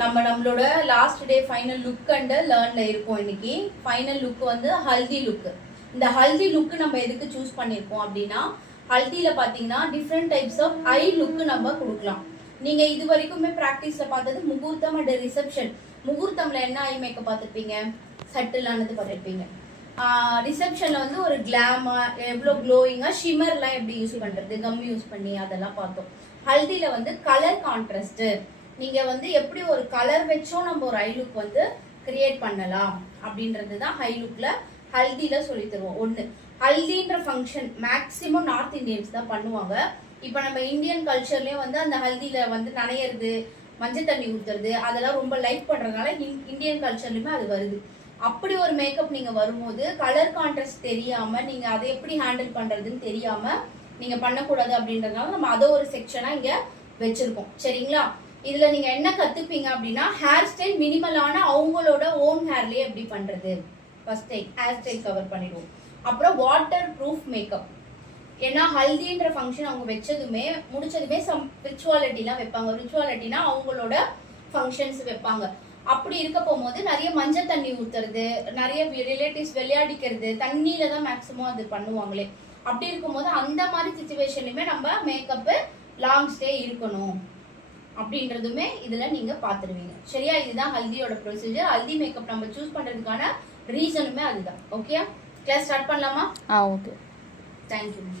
நம்மளோட last day final look and லேர்ன்ல இருக்கும். இன்னைக்கு ஃபைனல் லுக் வந்து ஹல்தி லுக். இந்த ஹல்தி லுக் நம்ம எதுக்கு சூஸ் பண்ணிருக்கோம் அப்படின்னா, ஹல்தியில பாத்தீங்கன்னா different types of eye look நம்ம கொடுக்கலாம். நீங்க இது வரைக்குமே பிராக்டிஸ்ல பார்த்தது முகூர்த்தம் அண்ட் ரிசப்ஷன். முகூர்த்தம்ல என்ன ஐ மேக்கப் பார்த்துருப்பீங்க, சட்டிலானது பார்த்துருப்பீங்க. ரிசப்ஷன்ல வந்து ஒரு கிளாமா, எவ்வளோ க்ளோயிங்கா ஷிமர்லாம் எப்படி யூஸ் பண்றது, கம் யூஸ் பண்ணி அதெல்லாம் பார்த்தோம். ஹல்தியில வந்து கலர் கான்ட்ராஸ்ட், நீங்க வந்து எப்படி ஒரு கலர் வச்சோம் நம்ம ஒரு ஐ லுக் வந்து கிரியேட் பண்ணலாம் அப்படின்றது தான் ஹை லுக்ல ஹல்தியில சொல்லி தருவோம். ஒண்ணு, ஹல்தின்ற ஃபங்க்ஷன் மேக்சிமம் நார்த் இந்தியன்ஸ் தான் பண்ணுவாங்க. இப்போ நம்ம இந்தியன் கல்ச்சர்லயும் வந்து அந்த ஹல்தியில வந்து நனையிறது, மஞ்சள் தண்ணி ஊத்துறது அதெல்லாம் ரொம்ப லைக் பண்றதுனால இந்தியன் கல்ச்சர்லயுமே அது வருது. அப்படி ஒரு மேக்கப் நீங்க வரும்போது கலர் கான்ட்ராஸ்ட் தெரியாம நீங்க அதை எப்படி ஹேண்டில் பண்றதுன்னு தெரியாம நீங்க பண்ணக்கூடாது அப்படின்றதுனால நம்ம அதை ஒரு செக்ஷனா இங்க வச்சிருக்கோம். சரிங்களா? இதுல நீங்க என்ன கத்துப்பீங்க அப்படின்னா, ஹேர் ஸ்டைல் மினிமலான அவங்களோட ஓன் ஹேர்லயே எப்படி பண்றது, first time hair style cover பண்ணிடுவோம். அப்புறம் வாட்டர் ப்ரூஃப் மேக்கப். ஏன்னா ஹல்தின்ற ஃபங்க்ஷன் அவங்க வச்சதுமே முடிச்சதுமே சம் ரிச்சுவாலிட்டிலாம் வைப்பாங்க. ரிச்சுவாலிட்டினா அவங்களோட ஃபங்க்ஷன்ஸ் வைப்பாங்க. அப்படி இருக்க போகும்போது நிறைய மஞ்சள் தண்ணி ஊத்துறது, நிறைய ரிலேட்டிவ்ஸ் விளையாடிக்கிறது, தண்ணியில தான் மேக்சிமம் அது பண்ணுவாங்களே. அப்படி இருக்கும்போது அந்த மாதிரி சிச்சுவேஷன்லயுமே நம்ம மேக்கப் லாங் ஸ்டே இருக்கணும் அப்படின்றதுமே இதுல நீங்க பாத்துருவீங்க. சரியா? இதுதான் ஹல்தியோட ப்ரொசீஜர். ஹல்தி மேக்கப் நம்ம சூஸ் பண்றதுக்கான ரீசனுமே அதுதான். ஓகே, கிளாஸ் ஸ்டார்ட் பண்ணலாமா? ஓகே. தேங்க்யூ.